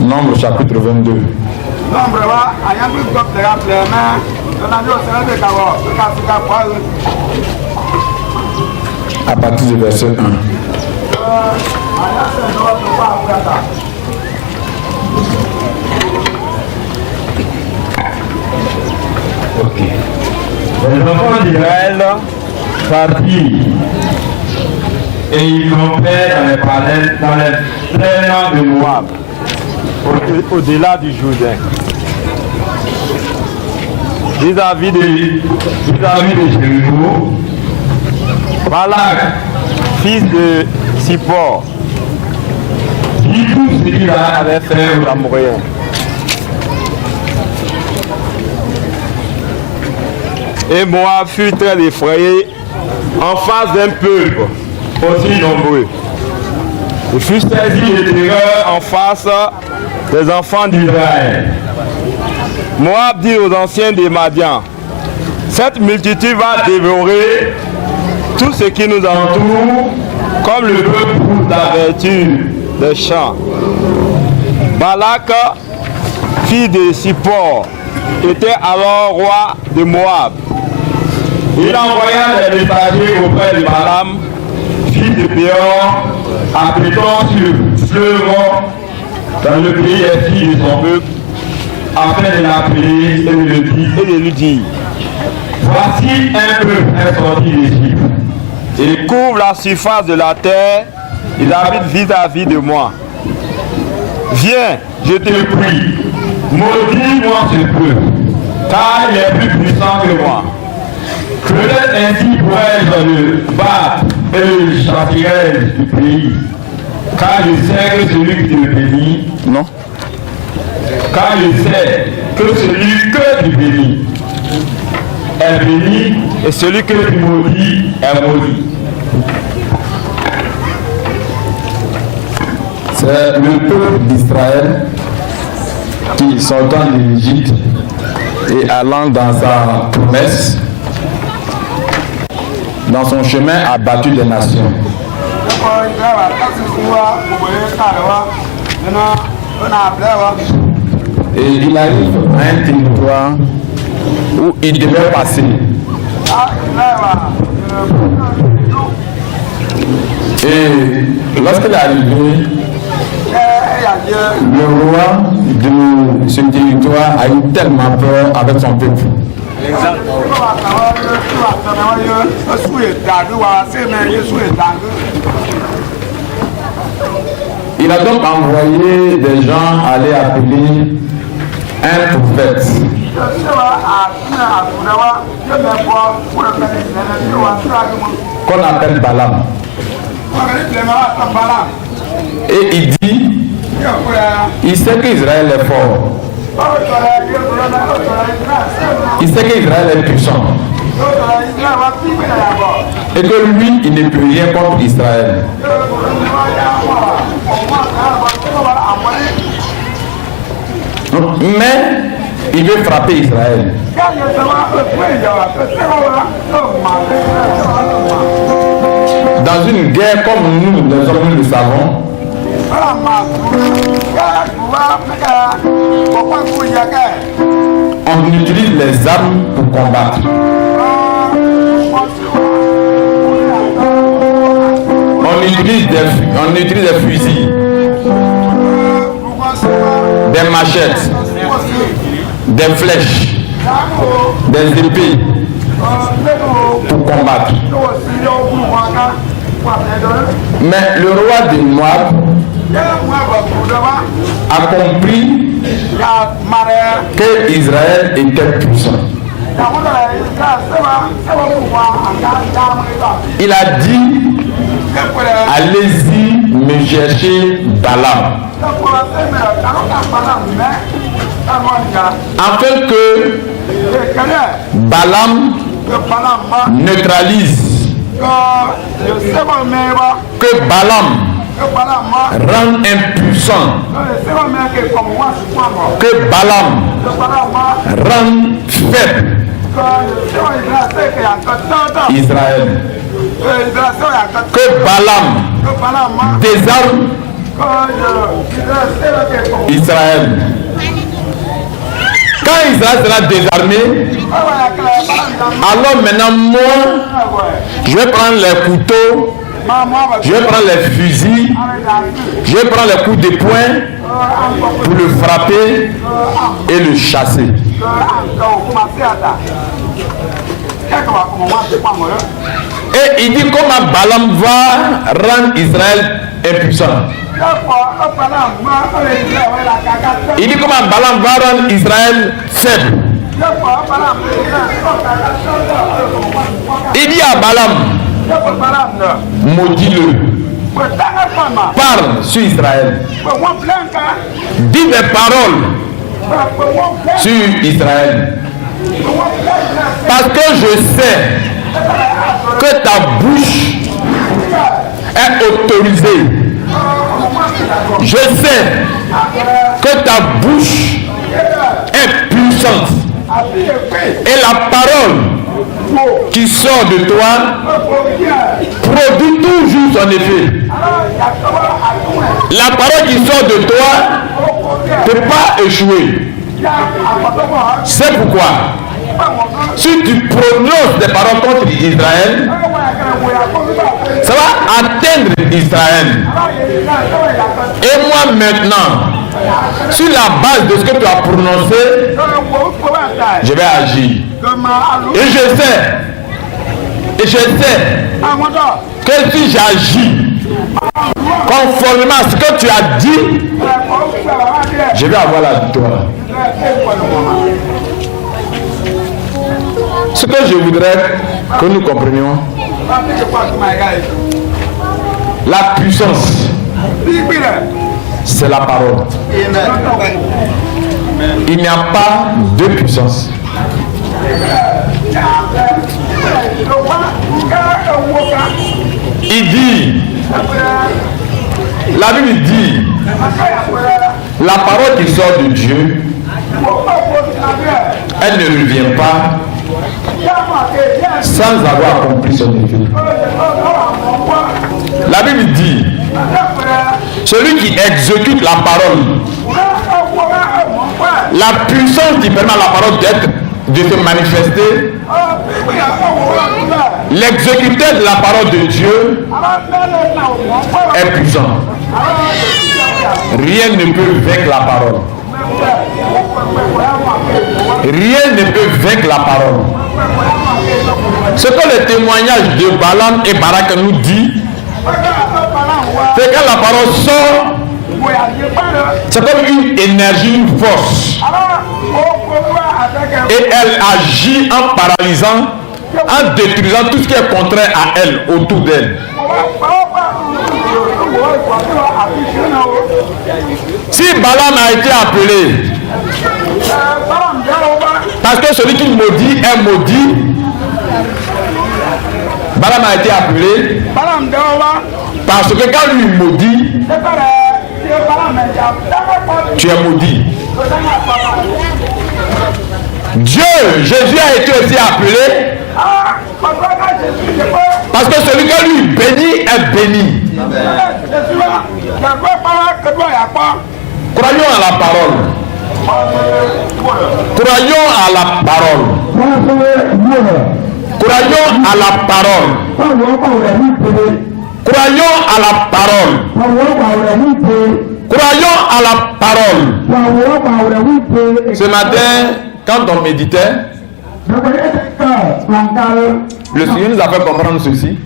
Nombre chapitre 22. À partir du verset 1. Ok. Les enfants d'Israël partirent et ils campaient dans les plaines de Moab, au-delà du Jourdain, vis-à-vis de Jéricho. Balak, fils de Sippor, dit tout ce qu'il avait fait aux Amoréens. Et Moab fut très effrayé en face d'un peuple aussi nombreux. Il fut saisi de terreur en face des enfants d'Israël. Moab dit aux anciens des Madian, cette multitude va dévorer tout ce qui nous entoure, comme le peuple pousse la vertu des champs. Balak, fils de Sippor, était alors roi de Moab. Il envoya des messagers auprès de Balaam, fils de Béor, habitant sur Fleuron, dans le pays des filles de son peuple, afin de l'appeler et de lui dire, voici un peuple est sorti d'Égypte. Il couvre la surface de la terre, il habite vis-à-vis de moi. Viens, je te prie, maudis-moi ce peuple, car il est plus puissant que moi. Peut-être ainsi pourrais-je le battre et le châtirai du pays, car je sais que celui qui te bénit, Non. car je sais que celui que tu bénis est béni et celui que tu maudis est maudit. C'est le peuple d'Israël qui, sortant de l'Égypte et allant dans sa promesse, dans son chemin, a battu les nations. Et il arrive à un territoire où il devait passer. Et lorsqu'il est arrivé, le roi de ce territoire a eu tellement peur avec son peuple. Il a donc envoyé des gens aller appeler un prophète qu'on appelle Balaam. Et il dit, il sait qu'Israël est fort. Il sait qu'Israël est puissant. Et que lui, il ne peut rien contre Israël. Mais il veut frapper Israël. Dans une guerre comme nous, les hommes, nous le savons, on utilise les armes pour combattre. On utilise des fusils, des machettes, des flèches, des épées pour combattre. Mais le roi de Moab a compris que Israël était puissant. Il a dit, allez-y me chercher Balaam, afin que Balaam neutralise, que Balaam rende impuissant, que Balaam rende faible Israël, que Balaam désarme Israël. Quand Israël sera désarmé, alors maintenant moi, je vais prendre les couteaux, je vais prendre les fusils, je vais prendre les coups de poing pour le frapper et le chasser. Et il dit comment Balaam va rendre Israël impuissant. Il dit comment Balaam va rendre Israël faible. Il dit à Balaam, maudis-le. Parle sur Israël. Dis des paroles sur Israël. Parce que je sais que ta bouche est autorisée. Je sais que ta bouche est puissante. Et la parole qui sort de toi produit toujours son effet. La parole qui sort de toi ne peut pas échouer. C'est pourquoi, si tu prononces des paroles contre Israël, ça va atteindre Israël. Et moi maintenant, sur la base de ce que tu as prononcé, je vais agir. Et je sais que si j'agis conformément à ce que tu as dit, je vais avoir la victoire. Ce que je voudrais que nous comprenions, la puissance, c'est la parole. Il n'y a pas de puissance. Il dit, la Bible dit, la parole qui sort de Dieu, elle ne revient pas sans avoir accompli son effet. La Bible dit, celui qui exécute la parole, la puissance qui permet à la parole de se manifester, l'exécuteur de la parole de Dieu est puissant. Rien ne peut vaincre la parole. Rien ne peut vaincre la parole. Ce que le témoignage de Balaam et Barak nous dit, c'est que la parole sort, c'est comme une énergie, une force. Et elle agit en paralysant, en détruisant tout ce qui est contraire à elle, autour d'elle. Si Balaam a été appelé, parce que celui qui maudit est maudit, Balaam a été appelé parce que quand lui maudit, tu es maudit. Dieu, Jésus a été aussi appelé parce que celui qui lui bénit est béni. Croyons à la parole. Croyons à la parole. Croyons à la parole. Croyons à la parole. Croyons à la parole. Ce matin, quand on méditait, le Seigneur nous a fait comprendre ceci.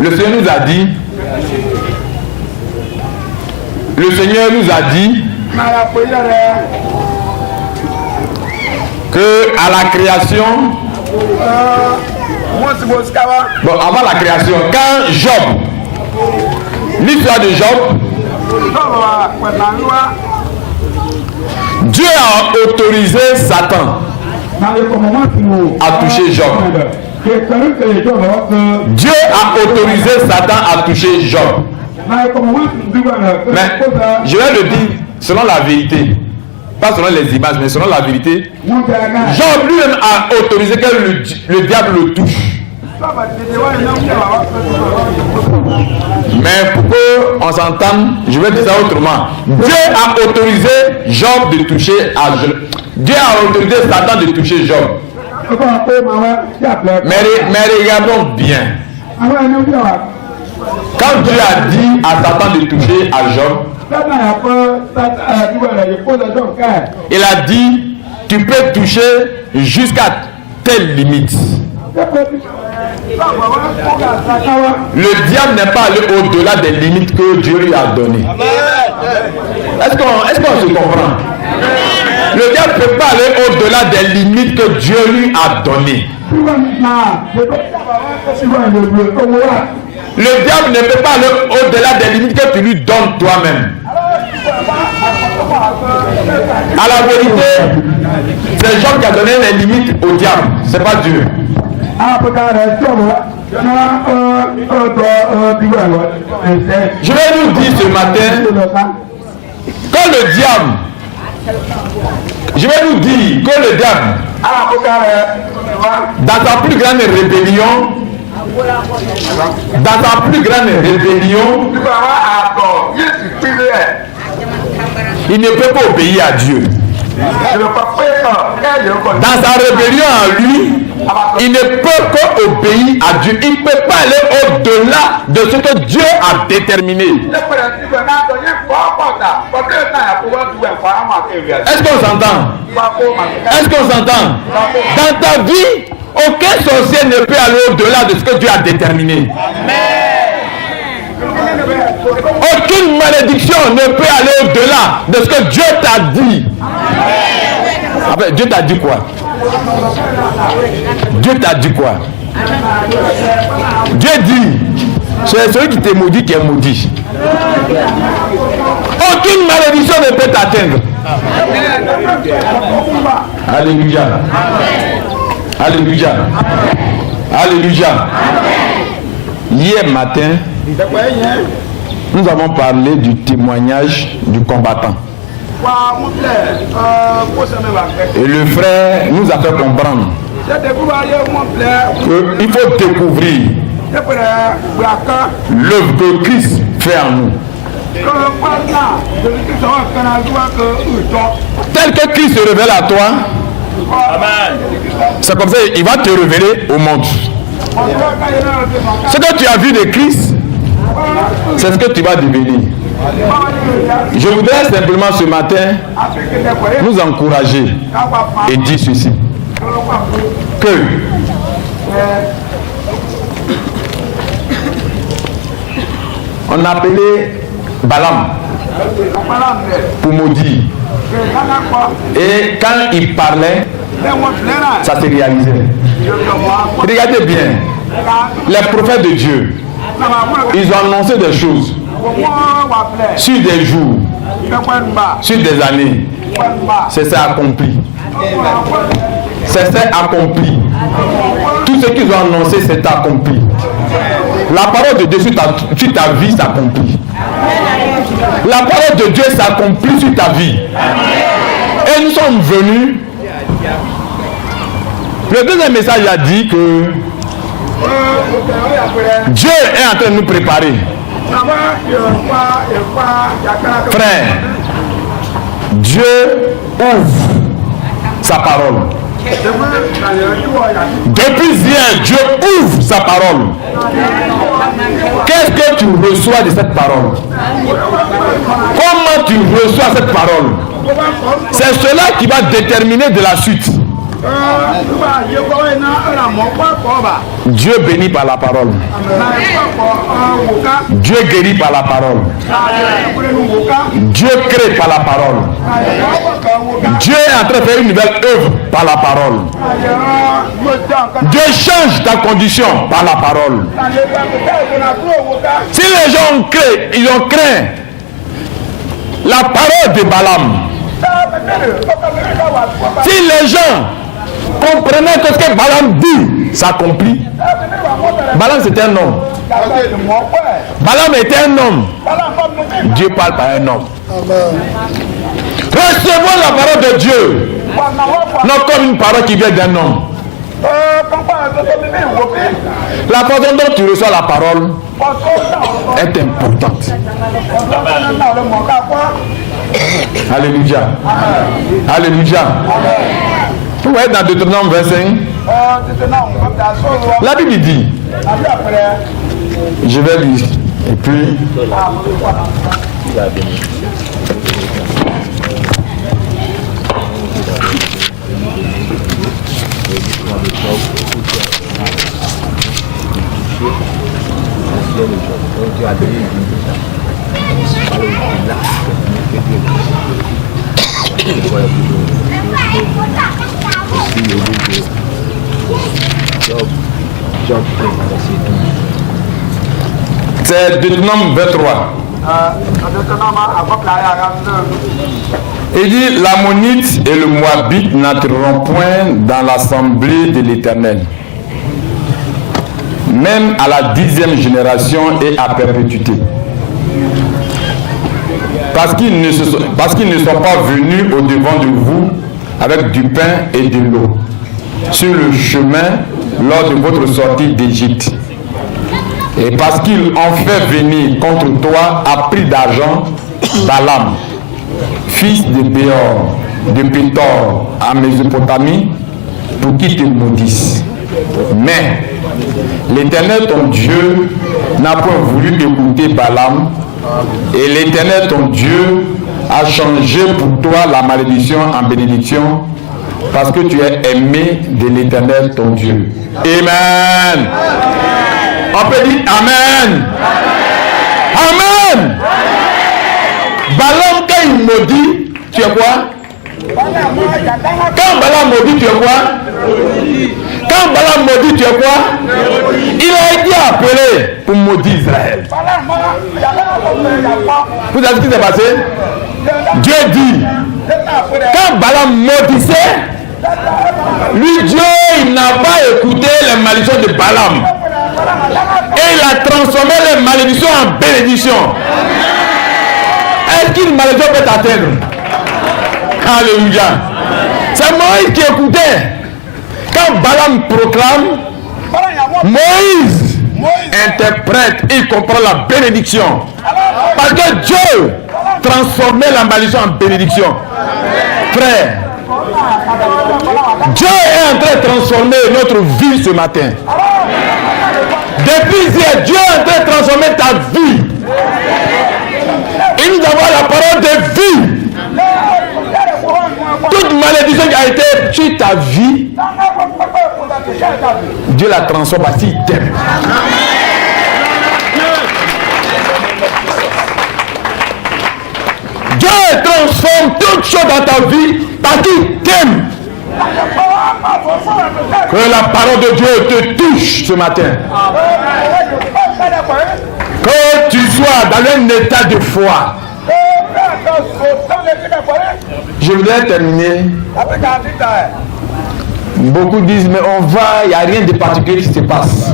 Le Seigneur nous a dit, que à la création, bon, avant la création, quand Job, l'histoire de Job, Dieu a autorisé Satan à toucher Job. Dieu a autorisé Satan à toucher Job. Mais je vais le dire selon la vérité. Pas selon les images, mais selon la vérité. Job lui-même a autorisé que le diable le touche. Mais pour qu'on on s'entend, je vais dire ça autrement. Dieu a autorisé Job de toucher à Job. Dieu a autorisé Satan de toucher Job. Mais regardons bien. Quand Dieu a dit à Satan de toucher à Job, il a dit, tu peux toucher jusqu'à telle limite. Le diable n'est pas allé au-delà des limites que Dieu lui a données. Est-ce qu'on se comprend? Le diable ne peut pas aller au-delà des limites que Dieu lui a données. Le diable ne peut pas aller au-delà des limites que tu lui donnes toi-même. À la vérité, c'est Job qui a donné les limites au diable, c'est pas Dieu. Je vais nous dire ce matin, quand le diable, je vais nous dire que le diable, dans sa plus grande rébellion, il ne peut pas obéir à Dieu. Dans sa rébellion à lui, il ne peut qu'obéir à Dieu. Il ne peut pas aller au-delà de ce que Dieu a déterminé. Est-ce qu'on s'entend? Est-ce qu'on s'entend? Dans ta vie, aucun sorcier ne peut aller au-delà de ce que Dieu a déterminé. Aucune malédiction ne peut aller au-delà de ce que Dieu t'a dit. Après, Dieu t'a dit quoi? Dieu t'a dit quoi? Dieu dit, c'est celui qui te maudit qui est maudit. Aucune malédiction ne peut t'atteindre. Alléluia. Alléluia. Alléluia. Hier matin, nous avons parlé du témoignage du combattant. Et le frère nous a fait comprendre qu'il faut découvrir l'œuvre que Christ fait en nous. Tel que Christ se révèle à toi, c'est comme ça qu'il va te révéler au monde. Ce que tu as vu de Christ, c'est ce que tu vas devenir. Je voudrais simplement ce matin nous encourager et dire ceci, que on appelait Balaam pour maudire, et quand il parlait, ça se réalisait. Regardez bien, les prophètes de Dieu, ils ont annoncé des choses sur des jours, sur des années. C'est ça accompli. C'est ça accompli. Tout ce qu'ils ont annoncé, c'est accompli. La parole de Dieu sur ta vie s'accomplit. La parole de Dieu s'accomplit sur ta vie. Et nous sommes venus. Le deuxième message a dit que Dieu est en train de nous préparer. Frère, Dieu ouvre sa parole. Depuis hier, Dieu ouvre sa parole. Qu'est-ce que tu reçois de cette parole? Comment tu reçois cette parole? C'est cela qui va déterminer de la suite. Dieu bénit par la parole. Dieu guérit par la parole. Dieu crée par la parole. Dieu est en train de faire une nouvelle œuvre par la parole. Dieu change ta condition par la parole. Si les gens ont créé, ils ont craint la parole de Balaam. Si les gens comprenaient que ce que Balaam dit s'accomplit. Balaam c'était un homme. Balaam était un homme. Dieu parle par un homme. Recevons la parole de Dieu, non comme une parole qui vient d'un homme. La façon dont tu reçois la parole est importante. Alléluia. Alléluia. Vous voyez dans Deutéronome 25, la Bible dit, je vais lire, et puis... C'est Deutéronome 23. Il dit, l'Ammonite et le Moabite n'entreront point dans l'assemblée de l'Éternel, même à la 10e génération et à perpétuité. Parce qu'ils ne sont pas venus au devant de vous avec du pain et de l'eau sur le chemin lors de votre sortie d'Égypte. Et parce qu'ils ont fait venir contre toi à prix d'argent Balaam, fils de Béor, de Pétor, à Mésopotamie, pour qu'il te maudisse. Mais l'Éternel ton Dieu n'a point voulu écouter Balaam, et l'Éternel ton Dieu a changé pour toi la malédiction en bénédiction, parce que tu es aimé de l'Éternel ton Dieu. Amen. On peut dire Amen. Amen. Balaam, quand il maudit, tu es quoi? Quand Balaam maudit, tu es quoi? Quand Balaam maudit, tu es quoi? Il a été appelé pour maudire Israël. Vous savez ce qui s'est passé? Dieu dit, quand Balaam maudissait, lui, Dieu, il n'a pas écouté les malédictions de Balaam. Et il a transformé les malédictions en bénédictions. Est-ce qu'une malédiction peut t'atteindre? Alléluia. C'est Moïse qui écoutait. Quand Balaam proclame, Moïse interprète, il comprend la bénédiction. Parce que Dieu transformait la malédiction en bénédiction. Frère, Dieu est en train de transformer notre vie ce matin. Depuis hier, Dieu est en train de transformer ta vie. Et nous avons la parole de vie. Toute malédiction qui a été sur ta vie, Dieu la transforme parce qu'il t'aime. Dieu transforme toute chose dans ta vie parce qu'il t'aime. Que la parole de Dieu te touche ce matin. Que tu sois dans un état de foi. Je voudrais terminer. Beaucoup disent, mais on va, il n'y a rien de particulier qui se passe.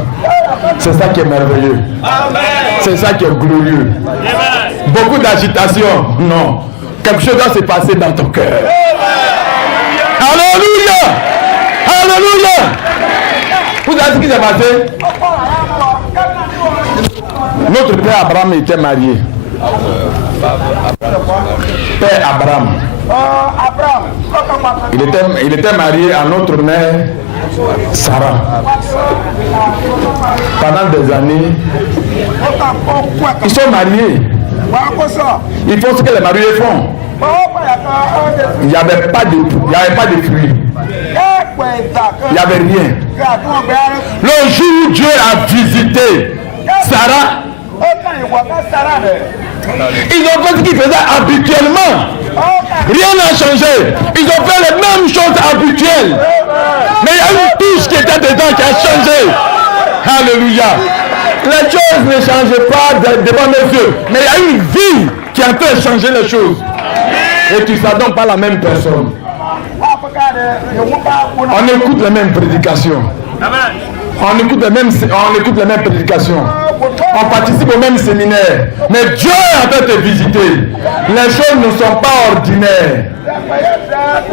C'est ça qui est merveilleux. C'est ça qui est glorieux. Beaucoup d'agitation, non. Quelque chose doit se passer dans ton cœur. Alléluia! Alléluia! Vous savez ce qui s'est passé? Notre père Abraham était marié. Père Abraham. Il était marié à notre mère Sarah. Pendant des années, ils sont mariés. Ils font ce que les mariés font. Il n'y avait pas de fruits. Il n'y avait rien. Le jour où Dieu a visité Sarah, ils ont fait ce qu'ils faisaient habituellement. Rien n'a changé. Ils ont fait les mêmes choses habituelles. Mais il y a une touche qui était dedans qui a changé. Alléluia. Les choses ne changent pas devant nos yeux. Mais il y a une vie qui est en train de changer les choses. Et tu ne sais donc pas la même personne. On écoute les mêmes prédications. On écoute les mêmes prédications. On participe au même séminaire. Mais Dieu est en train de te visiter. Les choses ne sont pas ordinaires.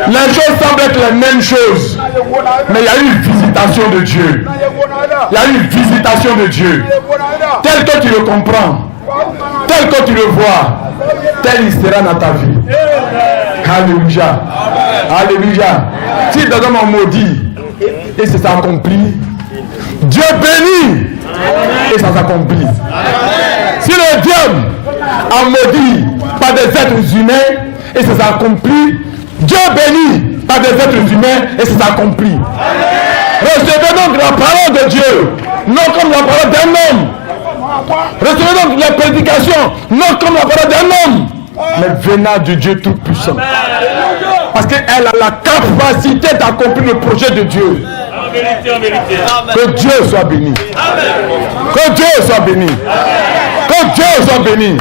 Les choses semblent être les mêmes choses. Mais il y a eu une visitation de Dieu. Il y a eu une visitation de Dieu. Tel que tu le comprends, tel que tu le vois, tel il sera dans ta vie. Alléluia. Alléluia. Si des hommes ont maudit et ça s'accomplit, Dieu bénit et ça s'accomplit. Si le diable a maudit par des êtres humains et ça s'accomplit, Dieu bénit par des êtres humains et ça s'accomplit. Recevez donc la parole de Dieu, non comme la parole d'un homme. Recevez donc la prédication, non comme la parole d'un homme, mais venant de Dieu Tout-Puissant. Parce qu'elle a la capacité d'accomplir le projet de Dieu. Que Dieu soit béni. Que Dieu soit béni. Que Dieu soit béni.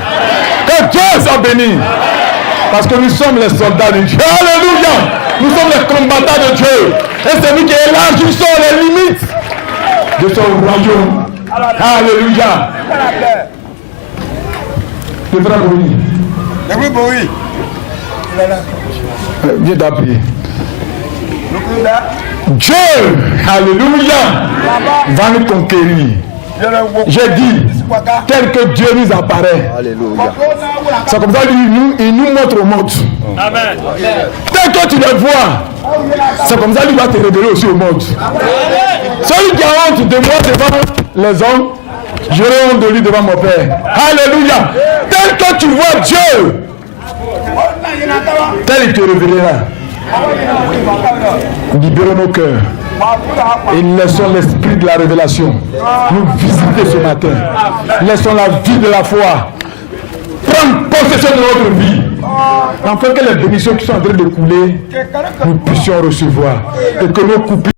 Que Dieu soit béni. Parce que nous sommes les soldats de Dieu. Alléluia. Nous sommes les combattants de Dieu. Et c'est lui qui élargissons les limites de son royaume. Alléluia. Le frère Boui. Le Boui. Viens d'appuyer. Dieu, alléluia, va nous conquérir. J'ai dit, tel que Dieu nous apparaît. Alléluia. C'est comme ça qu'il nous montre au monde. Amen. Tel que tu le vois, c'est comme ça qu'il va te révéler aussi au monde. Celui qui a honte de moi devant les hommes, j'aurai honte de lui devant mon Père. Alléluia. Tel que tu vois Dieu, tel il te révélera. Libérons nos cœurs et laissons l'esprit de la révélation nous visiter ce matin. Laissons la vie de la foi prendre possession de notre vie, afin que les bénédictions qui sont en train de couler, nous puissions recevoir et que nos couples